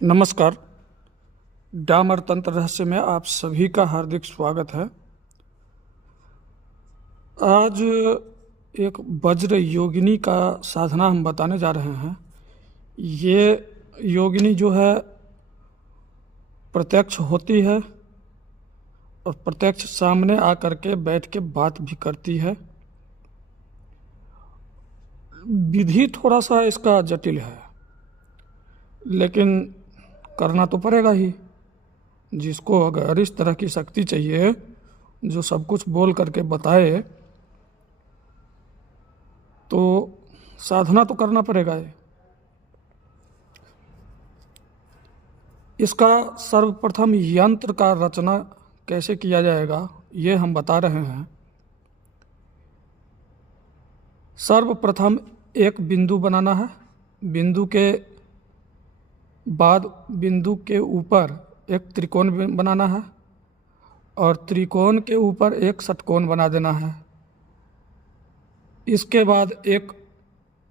नमस्कार। डामर तंत्र रहस्य में आप सभी का हार्दिक स्वागत है। आज एक वज्र योगिनी का साधना हम बताने जा रहे हैं। ये योगिनी जो है प्रत्यक्ष होती है और प्रत्यक्ष सामने आकर के बैठ के बात भी करती है। विधि थोड़ा सा इसका जटिल है, लेकिन करना तो पड़ेगा ही। जिसको अगर इस तरह की शक्ति चाहिए जो सब कुछ बोल करके बताए, तो साधना तो करना पड़ेगा। इसका सर्वप्रथम यंत्र का रचना कैसे किया जाएगा ये हम बता रहे हैं। सर्वप्रथम एक बिंदु बनाना है। बिंदु के बाद बिंदु के ऊपर एक त्रिकोण बनाना है और त्रिकोण के ऊपर एक षटकोण बना देना है। इसके बाद एक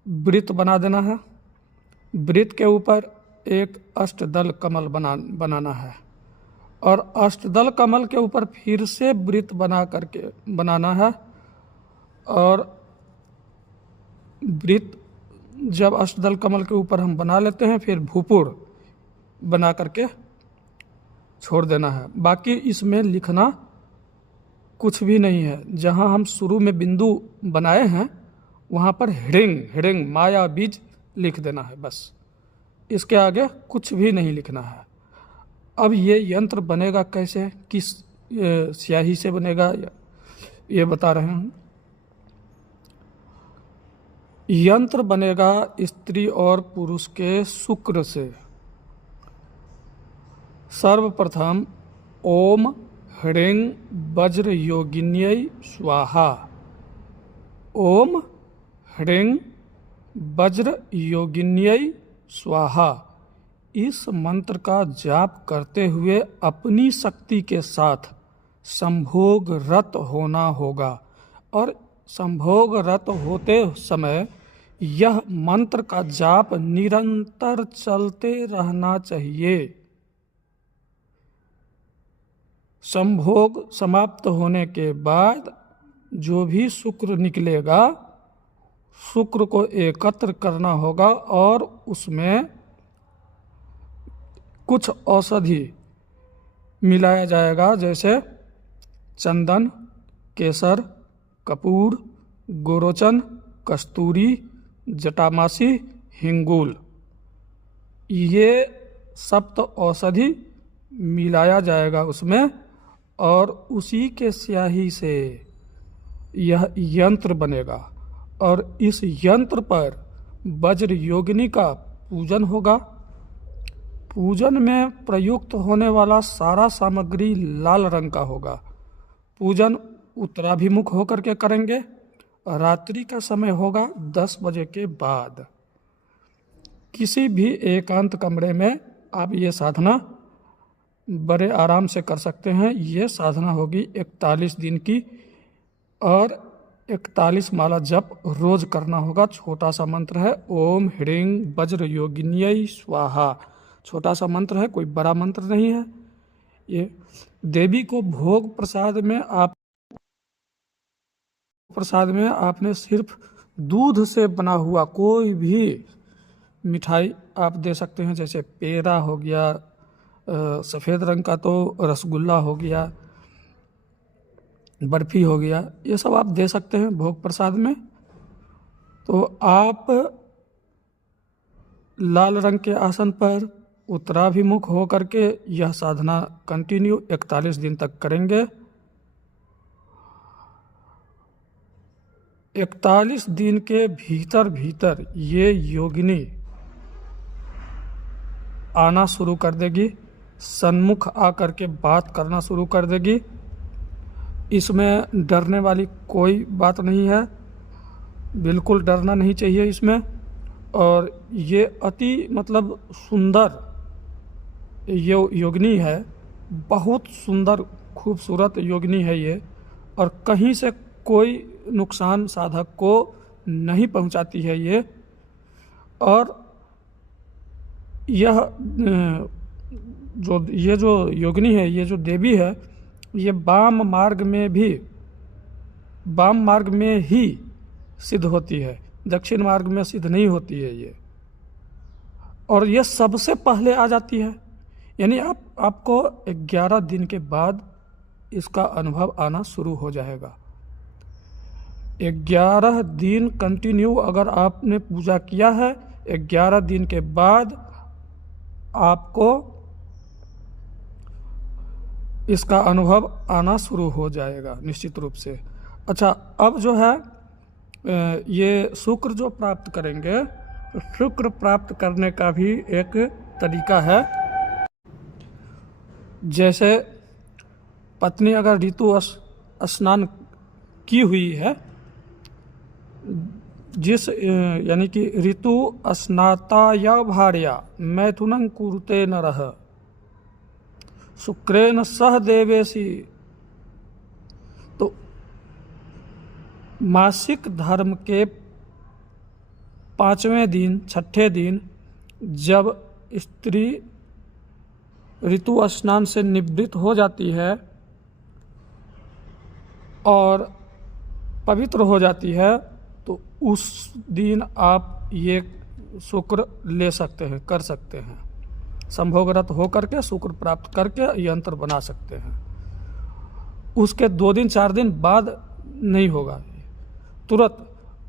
वृत्त बना देना है। वृत्त के ऊपर एक अष्टदल कमल बनाना है और अष्टदल कमल के ऊपर फिर से वृत्त बनाना है। और वृत्त जब अष्टदल कमल के ऊपर हम बना लेते हैं, फिर भूपुर बना करके छोड़ देना है। बाकी इसमें लिखना कुछ भी नहीं है। जहाँ हम शुरू में बिंदु बनाए हैं वहाँ पर हिडिंग माया बीज लिख देना है, बस। इसके आगे कुछ भी नहीं लिखना है। अब ये यंत्र बनेगा कैसे, किस स्याही से बनेगा, ये बता रहे हैं। यंत्र बनेगा स्त्री और पुरुष के शुक्र से। सर्वप्रथम ओम ह्रीं वज्र योगिन्यै स्वाहा। ओम ह्रीं वज्र योगिन्यै स्वाहा। इस मंत्र का जाप करते हुए अपनी शक्ति के साथ संभोग रत होना होगा और संभोग रत होते समय यह मंत्र का जाप निरंतर चलते रहना चाहिए। संभोग समाप्त होने के बाद जो भी शुक्र निकलेगा, शुक्र को एकत्र करना होगा और उसमें कुछ औषधि मिलाया जाएगा, जैसे चंदन, केसर, कपूर, गोरोचन, कस्तूरी, जटामासी, हिंगूल, ये सप्त औषधि मिलाया जाएगा उसमें और उसी के स्याही से यह यंत्र बनेगा। और इस यंत्र पर वज्र योगिनी का पूजन होगा। पूजन में प्रयुक्त होने वाला सारा सामग्री लाल रंग का होगा। पूजन उत्तराभिमुख होकर के करेंगे। रात्रि का समय होगा 10 बजे के बाद। किसी भी एकांत कमरे में आप ये साधना बड़े आराम से कर सकते हैं। ये साधना होगी 41 दिन की और 41 माला जप रोज करना होगा। छोटा सा मंत्र है, ओम ह्रीं वज्र योगिन्यै स्वाहा। छोटा सा मंत्र है, कोई बड़ा मंत्र नहीं है। ये देवी को भोग प्रसाद में आपने सिर्फ दूध से बना हुआ कोई भी मिठाई आप दे सकते हैं। जैसे पेड़ा हो गया, सफ़ेद रंग का तो रसगुल्ला हो गया, बर्फी हो गया, ये सब आप दे सकते हैं भोग प्रसाद में। तो आप लाल रंग के आसन पर उत्तराभिमुख हो करके यह साधना कंटिन्यू 41 दिन तक करेंगे। 41 दिन के भीतर ये योगिनी आना शुरू कर देगी, सन्मुख आकर के बात करना शुरू कर देगी। इसमें डरने वाली कोई बात नहीं है, बिल्कुल डरना नहीं चाहिए इसमें। और ये अति मतलब सुंदर योगिनी है, बहुत सुंदर खूबसूरत योगिनी है ये। और कहीं से कोई नुकसान साधक को नहीं पहुंचाती है ये। और यह जो योगिनी है, ये जो देवी है, ये वाम मार्ग में ही सिद्ध होती है, दक्षिण मार्ग में सिद्ध नहीं होती है ये। और ये सबसे पहले आ जाती है, यानी आपको 11 दिन के बाद इसका अनुभव आना शुरू हो जाएगा। 11 दिन कंटिन्यू अगर आपने पूजा किया है, 11 दिन के बाद आपको इसका अनुभव आना शुरू हो जाएगा निश्चित रूप से। अच्छा, अब जो है ये शुक्र जो प्राप्त करेंगे, शुक्र प्राप्त करने का भी एक तरीका है। जैसे पत्नी अगर ऋतु स्नान की हुई है, यानी कि ऋतु स्नाता या भार्या मैथुनं कुरुते नरः शुक्रेन सह देवेशी, तो मासिक धर्म के 5वें दिन, 6ठे दिन जब स्त्री ऋतु स्नान से निवृत्त हो जाती है और पवित्र हो जाती है, तो उस दिन आप ये शुक्र ले सकते हैं, कर सकते हैं। संभोगरत हो करके शुक्र प्राप्त करके यंत्र बना सकते हैं। उसके 2 दिन 4 दिन बाद नहीं होगा, तुरंत।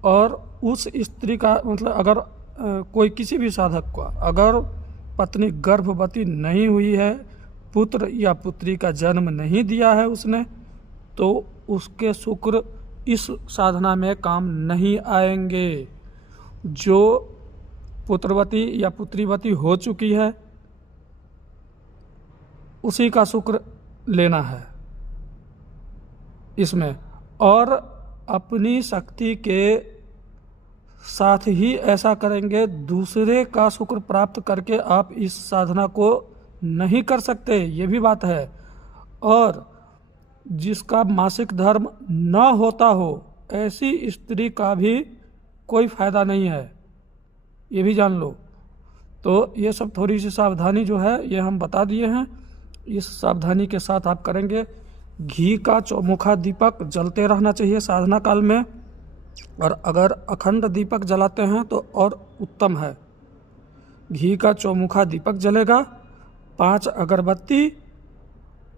और उस स्त्री का मतलब अगर कोई किसी भी साधक को अगर पत्नी गर्भवती नहीं हुई है, पुत्र या पुत्री का जन्म नहीं दिया है उसने, तो उसके शुक्र इस साधना में काम नहीं आएंगे। जो पुत्रवती या पुत्रीवती हो चुकी है, उसी का शुक्र लेना है इसमें। और अपनी शक्ति के साथ ही ऐसा करेंगे, दूसरे का शुक्र प्राप्त करके आप इस साधना को नहीं कर सकते, ये भी बात है। और जिसका मासिक धर्म न होता हो, ऐसी स्त्री का भी कोई फायदा नहीं है, ये भी जान लो। तो ये सब थोड़ी सी सावधानी जो है ये हम बता दिए हैं, इस सावधानी के साथ आप करेंगे। घी का चौमुखा दीपक जलते रहना चाहिए साधना काल में, और अगर अखंड दीपक जलाते हैं तो और उत्तम है। घी का चौमुखा दीपक जलेगा, 5 अगरबत्ती,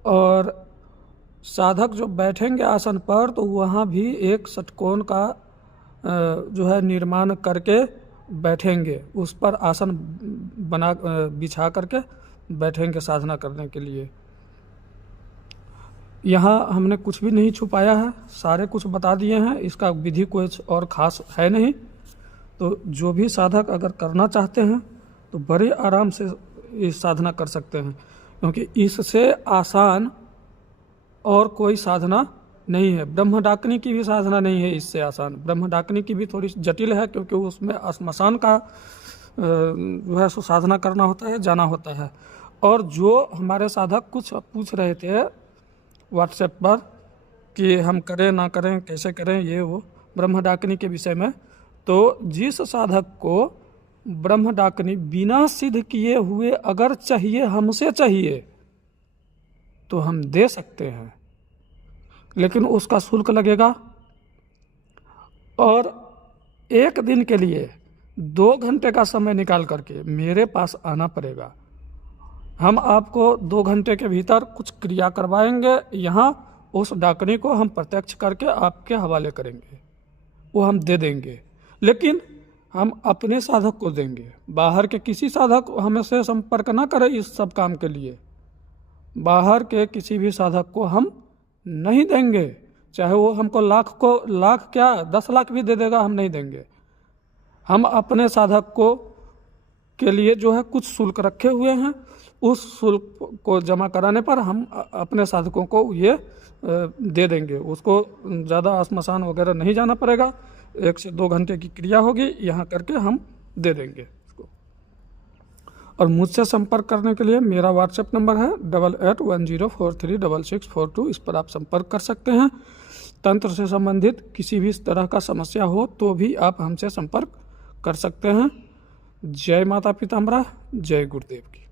और साधक जो बैठेंगे आसन पर तो वहाँ भी एक षटकोण का जो है निर्माण करके बैठेंगे, उस पर आसन बिछा करके बैठेंगे साधना करने के लिए। यहाँ हमने कुछ भी नहीं छुपाया है, सारे कुछ बता दिए हैं, इसका विधि कुछ और ख़ास है नहीं। तो जो भी साधक अगर करना चाहते हैं तो बड़े आराम से इस साधना कर सकते हैं, क्योंकि इससे आसान और कोई साधना नहीं है। ब्रह्मडाकिनी की भी साधना नहीं है इससे आसान। ब्रह्मडाकिनी की भी थोड़ी जटिल है, क्योंकि उसमें श्मशान का जो है सो साधना करना होता है, जाना होता है। और जो हमारे साधक कुछ पूछ रहे थे व्हाट्सएप पर कि हम करें ना करें, कैसे करें, ये वो ब्रह्मडाकिनी के विषय में, तो जिस साधक को ब्रह्मडाकिनी बिना सिद्ध किए हुए अगर चाहिए, हमसे चाहिए, तो हम दे सकते हैं, लेकिन उसका शुल्क लगेगा। और 1 दिन के लिए 2 घंटे का समय निकाल करके मेरे पास आना पड़ेगा। हम आपको 2 घंटे के भीतर कुछ क्रिया करवाएंगे, यहाँ उस डाकनी को हम प्रत्यक्ष करके आपके हवाले करेंगे, वो हम दे देंगे, लेकिन हम अपने साधक को देंगे। बाहर के किसी साधक हमसे संपर्क ना करें इस सब काम के लिए। बाहर के किसी भी साधक को हम नहीं देंगे, चाहे वो हमको लाख क्या 10 लाख भी दे देगा, हम नहीं देंगे। हम अपने साधक को के लिए जो है कुछ शुल्क रखे हुए हैं, उस शुल्क को जमा कराने पर हम अपने साधकों को ये दे देंगे। उसको ज़्यादा श्मशान वगैरह नहीं जाना पड़ेगा, 1 से 2 घंटे की क्रिया होगी, यहाँ करके हम दे देंगे उसको। और मुझसे संपर्क करने के लिए मेरा व्हाट्सएप नंबर है 8810436642, इस पर आप संपर्क कर सकते हैं। तंत्र से संबंधित किसी भी तरह का समस्या हो तो भी आप हमसे संपर्क कर सकते हैं। जय माता पीताम्बरा, जय गुरुदेव की।